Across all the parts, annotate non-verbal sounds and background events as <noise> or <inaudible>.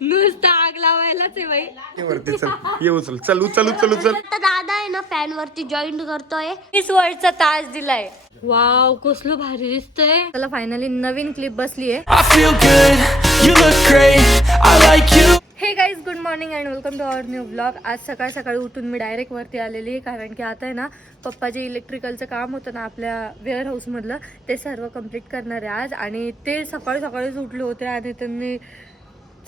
नुसतं आग लावायलाच आहे बाई. ये वरती चल. ये उचल. चल उचल उचल उचल. आता दादा आहे ना फॅन वरती जॉईंट करतोय. वीस वर्षचा तास दिलाय. वाव कसलं भारी दिसतंय. त्याला फायनली नवीन क्लिप बसली आहे I feel good, you look great, I like you. Hey guys good morning and welcome to our new blog आज सकाळ सकाळी उठून मी डायरेक्ट वरती आलेली आहे कारण की आता आहे ना पप्पा जे इलेक्ट्रिकलचं काम होतं ना आपल्या वेअर हाऊसमधलं ते सर्व कंप्लीट करणार आहे आज. आणि ते सकाळी सकाळीच उठले होते आणि त्यांनी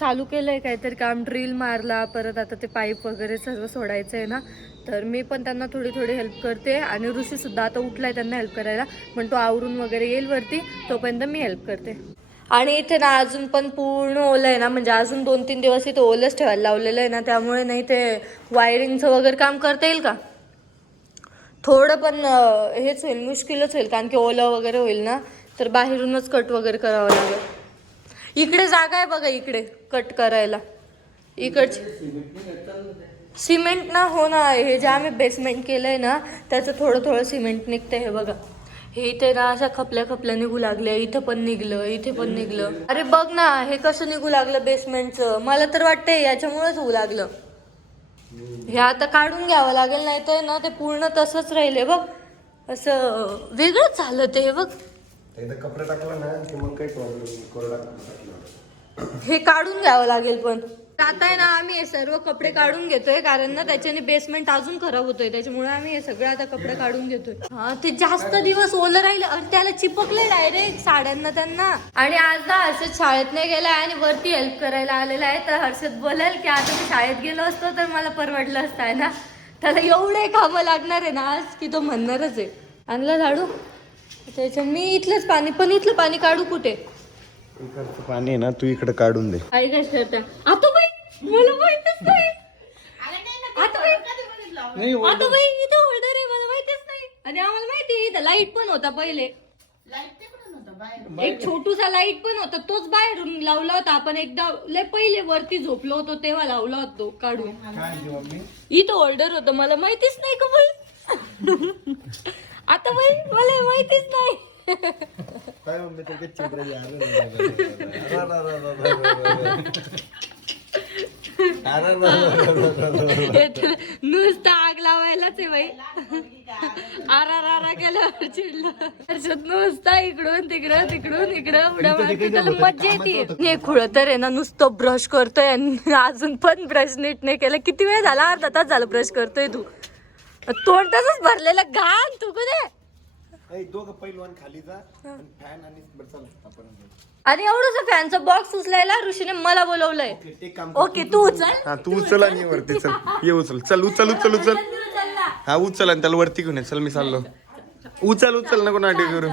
चालू केलं आहे काहीतरी काम ड्रिल मारला परत आता ते पाईप वगैरे सर्व सोडायचं आहे ना. तर मी पण त्यांना थोडी थोडी हेल्प करते आणि ऋषीसुद्धा आता उठला आहे त्यांना हेल्प करायला पण तो आवरून वगैरे येईल वरती तोपर्यंत मी हेल्प करते. आणि इथे ना अजून पण पूर्ण ओलं आहे ना म्हणजे अजून दोन तीन दिवस इथे ओलंच ठेवायला लावलेलं आहे ना त्यामुळे नाही ते वायरिंगचं वगैरे काम करता येईल का? थोडं पण हेच होईल मुश्किलच होईल कारण की ओलं वगैरे होईल ना तर बाहेरूनच कट वगैरे करावं लागेल. इकडे जागा आहे बघा इकडे कट करायला. इकडची सिमेंट ना हो ना हे जे आम्ही बेसमेंट केलं आहे ना त्याचं थोडं थोडं सिमेंट निघतं हे बघा. हे इथे ना अशा खपल्या खपल्या निघू लागल्या इथे पण निघलं इथे पण निघलं. अरे बघ ना हे कसं निघू लागलं बेसमेंटचं मला तर वाटतंय याच्यामुळेच होऊ लागलं. हे आता काढून घ्यावं लागेल नाही तर ना ते पूर्ण तसंच राहिले बघ. असं वेगळंच झालं ते हे बघ. एकदा कपडे टाकला ना की मग काही प्रॉब्लेम हे काढून घ्यावं लागेल पण. आता आहे ना आम्ही हे सर्व कपडे काढून घेतोय कारण ना त्याच्याने बेसमेंट अजून खराब होतोय त्याच्यामुळे आम्ही हे सगळे आता कपडे काढून घेतोय. हा ते जास्त दिवस ओलं राहिलं अरे त्याला चिपकले डायरेक्ट साड्यांना त्यांना. आणि आज ना हर्षद शाळेत नाही गेलाय आणि वरती हेल्प करायला आलेला आहे. तर हर्षद बोलेल की आता मी शाळेत गेलो असतो तर मला परवडलं असतं आहे ना? त्याला एवढे कामं लागणार आहे ना आज की तो म्हणणारच आहे. आणलं झाडू. त्याच्या मी इथलंच पाणी पण इथलं पाणी काढू कुठे? इकडचं पाणी आहे ना तू इकडे काढून दे. आई काय करता? आता मला माहितच नाही. आता बाई आता बाई इथं होल्डर आहे मला माहितच नाही. आणि आम्हाला माहिती आहे इथं लाइट पण होता पहिले. एक छोटूसा लाइट पण होता तोच बाहेरून लावला होता. आपण एकदा लय पहिले वरती झोपलो होतो तेव्हा लावला होता तो काढून इथं होल्डर होतं मला माहितीच नाही का बाई? आता बाई मला माहितीच नाही. काय मम्मी ते चित्र <laughs> हे तर नुसतं आग लावायलाच आहे बाई आरा रारा केल्यावर चिडलं हर्षद नुसता इकडून तिकडं तिकडून इकडं उड्या मारतो त्याला मज्जा येते खुळ तर आहे ना नुसतं ब्रश करतोय आणि अजून पण ब्रश नीट नाही केलं किती वेळ झाला अर्धा तास झाला ब्रश करतोय तू तोंड तसंच भरलेलं घाण तू कुठे दोघं पैलवान खाली जा फॅन आणि बरं आपण आणि एवढंच फॅनचा बॉक्स उचलायला ऋषीने मला बोलवलंय. ओके तू उचल. हा तू उचल आणि वरती चल. ये उचल. चल उचल उचल उचल. हा उचल आणि त्याला वरती घेऊन ये. चल मी चाललो. उचल उचल नको नाटे करू.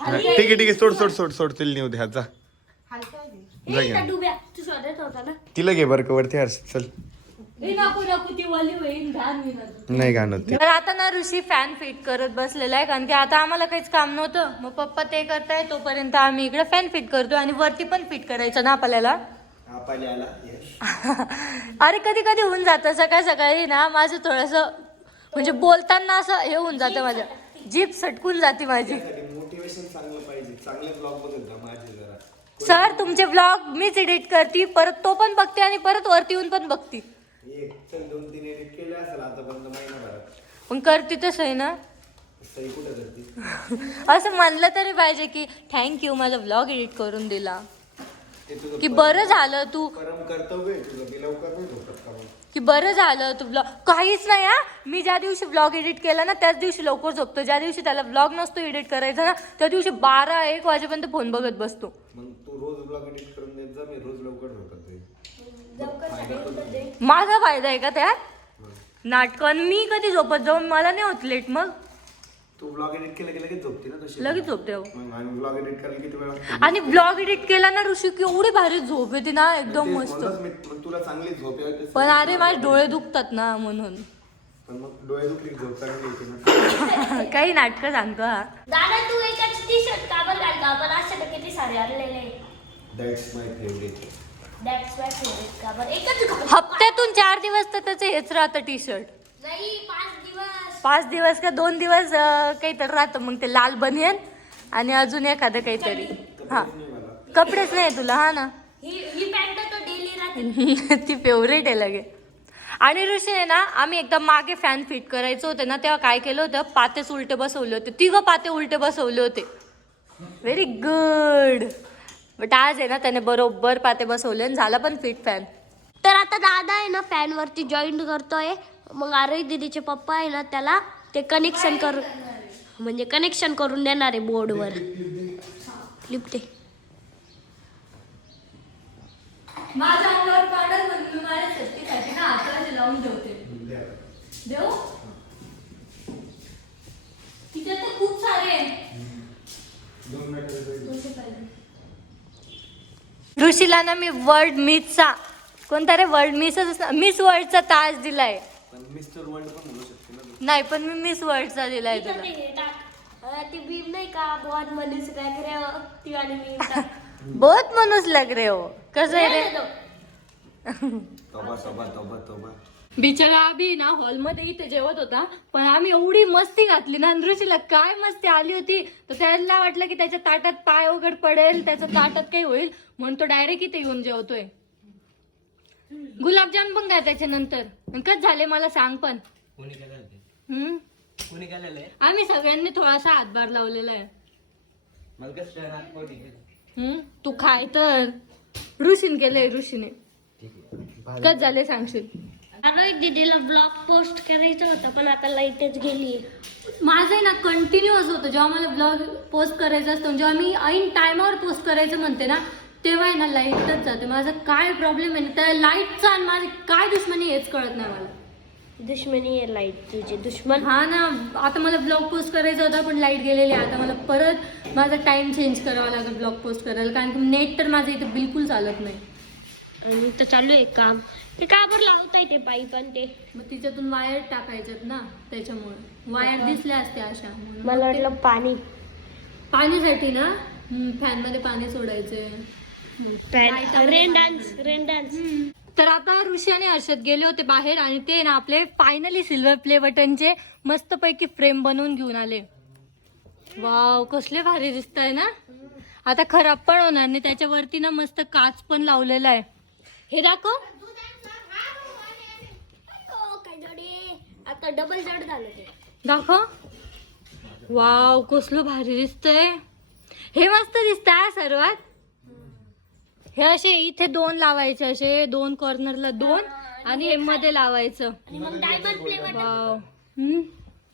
हा, ठीक आहे ठीक आहे. सोड सोड सोड सोड. तिला नेऊ दे हा जा. घे तिला घे बरं का वरती हर्ष चल. नाही गाणं ते. तर आता ना ऋषी फॅन फिट करत बसलेला आहे कारण की आता आम्हाला काहीच काम नव्हतं. मग पप्पा ते करताय तोपर्यंत आम्ही इकडे फॅन फिट करतो आणि वरती पण फिट करायचं ना आपल्याला? <laughs> अरे कधी कधी होऊन जातं सकाळ सकाळी ना माझं थोडस म्हणजे बोलताना असं हे होऊन जातं माझं. जीप सटकून जाते माझी. मोटिवेशन चांगलं पाहिजे. चांगले ब्लॉग बघत जा माझे जरा. सर तुमचे ब्लॉग मीच एडिट करते परत तो पण बघते आणि परत वरती येऊन पण बघते. चल दोन तीन एडिट केले असेल आतापर्यंत महिनाभरात. पण करते तसं आहे ना. सही कुठे करते? <laughs> असं म्हणलं तरी पाहिजे की थँक्यू माझा ब्लॉग एडिट करून दिला. ते तुझं की बरं झालं तू परम कर्तव्य आहे तुझं मी लवकर नाही झोपत का मग? की बरं झालं तू ब्लॉग काहीच नाही हा. मी ज्या दिवशी ब्लॉग एडिट केला ना त्याच दिवशी लवकर झोपतो. ज्या दिवशी त्याला ब्लॉग नसतो एडिट करायचा ना त्या दिवशी बारा एक वाजेपर्यंत फोन बघत बसतो. मग तू रोज ब्लॉग एडिट करून देत जा मी रोज लवकर झोपत. माझा फायदा आहे का त्यात? नाटकं मी कधी झोपत जाऊन मला नाही होत लेट मग. तू ब्लॉग एडिट केलं की लगेच झोपते ना तशी लगेच झोपते. मग आम्ही ब्लॉग एडिट करायला किती वेळ लागतो? आणि ब्लॉग एडिट केला ना ऋषी की एवढी भारी झोप येते ना एकदम तेच मस्त. म्हणूनच मी मग तुला चांगली झोप येते पण अरे माझे डोळे दुखतात ना म्हणून. पण मग डोळे दुखली की झोप चांगली येते ना. <laughs> काही नाटकं सांगतो हा. दादा तू एकाच टी शर्ट का बरं घालतो? आपण किती सारे आणलेले. That's my favourite that's my favourite का बरं एकच घाल हप्त्यातून चार दिवस तर त्याचं हेच राहतं टी शर्ट नाही पाच दिवस. पाच दिवस का दोन दिवस अं, काहीतरी राहतं. मग ते लाल बनियन आणि अजून एखादं काहीतरी. हा. कपडेच नाही तुला हा ना? ही ही पॅन्ट तर डेली राहते. <laughs> ती फेवरेट आहे लगे. आणि ऋषीने ना आम्ही एकदा मागे फॅन फिट करायचं होतं ना तेव्हा काय केलं होतं? पातेच उलटे बसवले होते. तिघं पाते उलटे बसवले होते. व्हेरी गुड बट आज आहे ना त्याने बरोबर पाते बसवले आणि झाला पण फिट फॅन तर आता दादा आहे ना फॅन वरती जॉईंट करतोय. मग आरोही दीदीचे पप्पा आहे ना त्याला ते कनेक्शन कर म्हणजे कनेक्शन करून देणार आहे बोर्डवर लिपते माझ्या अंगावर काढत म्हणून मी माझ्या सेफ्टीसाठी ना हाताचे लावून ठेवते. देऊ तिथे तर खूप सारे आहे. ऋषीला ना मी वर्ल्ड मिसचा कोणता रे वर्ल्ड मिसच मिस वर्ल्डचा ताज दिलाय. नाही पण मी मिस वर्ल्डचा दिलाय तुला. ती बीम नाही का? बहुत मनीस काय करे ती आणि बीम <laughs> बहुत मनुस लग रे हो. कसं आहे रे? <laughs> बिचारा अभि ना हॉलमध्ये इथे जेवत होता पण आम्ही एवढी मस्ती घातली ना ऋषीला काय मस्ती आली होती. तर त्याला वाटलं की त्याच्या ताटात पाय वगैरे पडेल त्याच्या ताटात काही होईल म्हणून तो डायरेक्ट इथे येऊन जेवतोय. गुलाबजाम पण काय त्याच्यानंतर कच झाले मला सांग पण. हम्म? आम्ही सगळ्यांनी थोडासा हातभार लावलेला आहे. हम्म? तू खाय तर. ऋषीन केलंय ऋषीने. कच झाले सांगशील? आरोही दीदीला ब्लॉग पोस्ट करायचं होतं पण आता लाईटच गेली माझं आहे ना कंटिन्युअस होतं. जेव्हा मला ब्लॉग पोस्ट करायचं असतं जेव्हा मी ऐन टायमावर पोस्ट करायचं म्हणते ना तेव्हा आहे ना लाईटच जाते. माझा काय प्रॉब्लेम आहे ना त्या लाईटचा आणि माझी काय दुश्मनी हेच कळत नाही मला. दुश्मनी आहे लाइट तुझी दुश्मन. हा ना आता मला ब्लॉग पोस्ट करायचा होता पण लाइट गेलेली आहे. आता मला परत माझा टाइम चेंज करावा लागेल ब्लॉग पोस्ट करायला कारण की नेट तर माझं इथे बिलकुल चालत नाही. आणि तर चालू आहे काम. ते का बरं लावताय ते पाईप आणि ते? मग तिच्यातून वायर टाकायच्यात ना त्याच्यामुळे. वायर दिसल्या असत्या अशा म्हणून मला वाटलं पाणी. पाणीसाठी ना फॅन. मध्ये पाणी सोडायचंय. रेन डान्स रेन डान्स तर आता ऋषी आणि हर्षद गेले होते बाहेर आणि ते ना आपले फायनली सिल्वर प्ले बटनचे मस्तपैकी फ्रेम बनवून घेऊन आले. वाव कसले भारी दिसत आहे ना? आता खराब पण होणार नाही त्याच्यावरती ना मस्त काच पण लावलेला आहे. हे दाखव काय जडे आता डबल जड झालं ते. दाखव. वाव कसलं भारी दिसतंय. हे मस्त दिसतंय सर्वात. हे असे इथे दोन लावायचे असे दोन कॉर्नरला दोन आणि हे मध्ये लावायचं. आणि मग डायमंड प्ले वाव हम्म.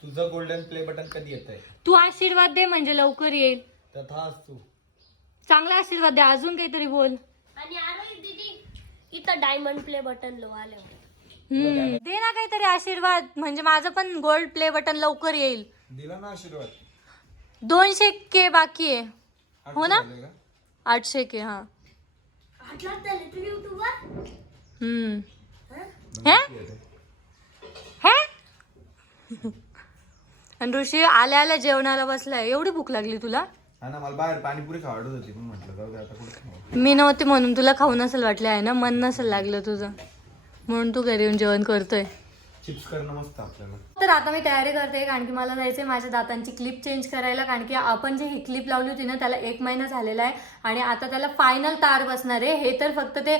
तुझं गोल्डन प्ले बटन कधी येत आहे तू आशीर्वाद दे म्हणजे लवकर येईल तथा तू. चांगला आशीर्वाद दे अजून काहीतरी बोल. आणि आरोही दीदी इथं डायमंड प्ले बटन लो आलं हम्म. दे ना काहीतरी आशीर्वाद. म्हणजे माझं पण गोल्ड प्ले बटन लवकर येईल. दिला ना आशीर्वाद. दोनशे के बाकी आहे. हो ना? आठशे के हा. आठलाच झाले तुम्ही युट्यूबवर? हम्म. हे? हे? <laughs> आणि ऋषी आल्या आल्या जेवणाला बसलाय. एवढी भूक लागली तुला? हा ना मला बाहेर पाणीपुरी खावडत होती पण म्हटलं जाऊ दे आता कुठे खाऊ? मी नव्हते म्हणून तुला खाऊ नसेल वाटले आहे ना? मन नसेल लागलं तुझं. म्हणून तू घरी येऊन जेवण करतोय. चिप्स करणं मस्त आपल्याला. तर आता मी तयारी करते कारण की मला जायचंय माझ्या दातांची क्लिप चेंज करायला कारण की आपण जी ही क्लिप लावली होती ना त्याला एक महिना झालेला आहे. आणि आता त्याला फायनल तार बसणार आहे. हे तर फक्त ते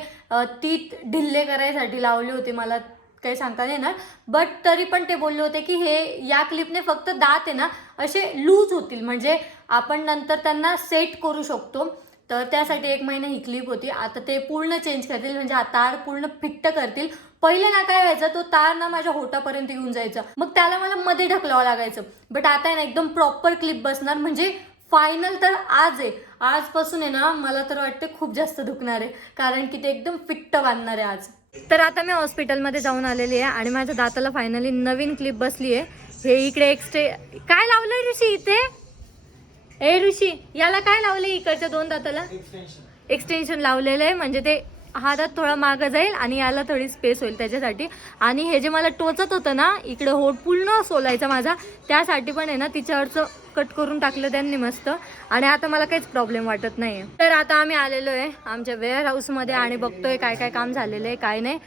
तीत ढिल्ले करायसाठी लावले होते मला काही सांगता नाही येणार. बट तरी पण ते बोलले होते की हे या क्लिपने फक्त दात आहे ना असे लूज होतील. म्हणजे आपण नंतर त्यांना सेट करू शकतो. तर त्यासाठी एक महिना ही क्लिप होती. आता ते पूर्ण चेंज करतील म्हणजे हा तार पूर्ण फिट्ट करतील. पहिले ना काय व्हायचं तो तार ना माझ्या होटापर्यंत येऊन जायचा. मग त्याला मला मध्ये ढकलावं लागायचं. बट आता आहे ना एकदम प्रॉपर क्लिप बसणार. म्हणजे फायनल तर आज आहे. आजपासून आहे ना मला तर वाटते खूप जास्त दुखणार आहे. कारण की ते एकदम फिट्ट बांधणार आहे आज. तर आता मी हॉस्पिटलमध्ये जाऊन आलेली आहे आणि माझ्या दाताला फायनली नवीन क्लिप बसली आहे. हे इकडे एक्स्ट्रे काय लावलं ऋषी इथे? ए ऋषी याला काय लावलंय इकडच्या दोन दाताला? एक्सटेन्शन लावलेलं आहे म्हणजे ते हा दात थोडा मागं जाईल आणि याला थोडी स्पेस होईल त्याच्यासाठी. आणि हे जे मला टोचत होतं ना इकडे होट पूर्ण सोलायचा माझा त्यासाठी पण आहे ना तिच्यावरचं कट करून टाकलं त्यांनी मस्त. आणि आता मला काहीच प्रॉब्लेम वाटत नाही तर आता आम्ही आलेलो आहे आमच्या वेअर हाऊसमध्ये आणि बघतोय काय काय काम झालेलं आहे काय नाही.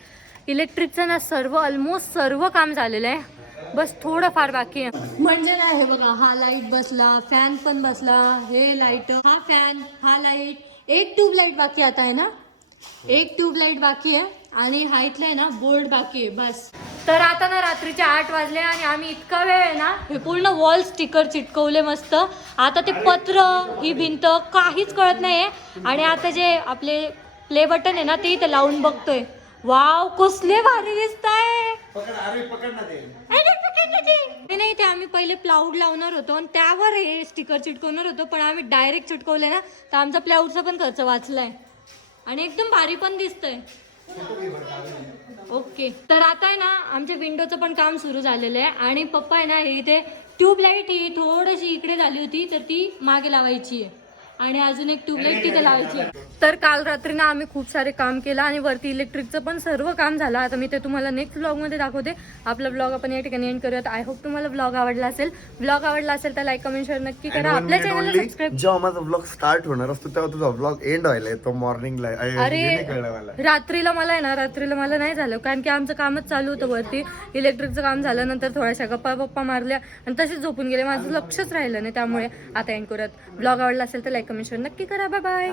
इलेक्ट्रिकचं ना सर्व ऑलमोस्ट सर्व काम झालेलं आहे. बस थोडं फार बाकी आहे. म्हणजे काय हे बघा हा लाइट बसला फॅन पण बसला हे लाइट हा फॅन हा लाइट एक ट्यूब लाइट बाकी आता आहे ना? एक ट्यूब लाइट बाकी आहे आणि हा इथला आहे ना बोर्ड बाकी आहे बस. तर आता ना रात्रीचे आठ वाजले आणि आम्ही इतका वेळ आहे ना हे पूर्ण वॉल स्टिकर चिटकवले मस्त. आता ते पत्र ही भिंत काहीच कळत नाहीये. आणि आता जे आपले प्ले बटन आहे ना ते इथे लावून बघतोय. वाव कसले भारी दिसत नाही नाही ते आम्ही पहिले प्लाऊड लावणार होतो आणि त्यावर हे स्टिकर चिटकवणार होतो पण आम्ही डायरेक्ट चिटकवले ना तर आमचा प्लाऊडचा पण खर्च वाचलाय. आणि एकदम भारी पण दिसतंय. ओके. तर आता आहे ना आमच्या विंडोचं पण काम सुरू झालेलं आहे. आणि पप्पा आहे ना हे इथे ट्यूबलाईट ही थोडीशी इकडे झाली होती तर ती मागे लावायची आहे. आणि अजून एक ट्यूबलाईट तिथे लावायची. तर काल रात्री ना आम्ही खूप सारे काम केलं आणि वरती इलेक्ट्रिकचं पण सर्व काम झालं. आता मी ते तुम्हाला नेक्स्ट ब्लॉगमध्ये दाखवते. आपला ब्लॉग आपण या ठिकाणी एंड करूयात. आय होप तुम्हाला ब्लॉग आवडला असेल. ब्लॉग आवडला असेल तर लाईक कमेंट शेअर नक्की करा. आपल्या चॅनलला सबस्क्राईब जेव्हा माझा ब्लॉग स्टार्ट होणार असतो तेव्हा तुझा ब्लॉग एंड व्हायला तो मॉर्निंगला अरे रात्रीला मला आहे ना रात्रीला मला नाही झालं. कारण की आमचं कामच चालू होतं वरती. इलेक्ट्रिकचं काम झाल्यानंतर थोड्याशा गप्पा पप्पा मारल्या आणि तसेच झोपून गेले. माझं लक्षच राहिलं नाही त्यामुळे. आता एंड करूयात. ब्लॉग आवडला असेल तर लाईक कमेंट करून नक्की करा बाय बाय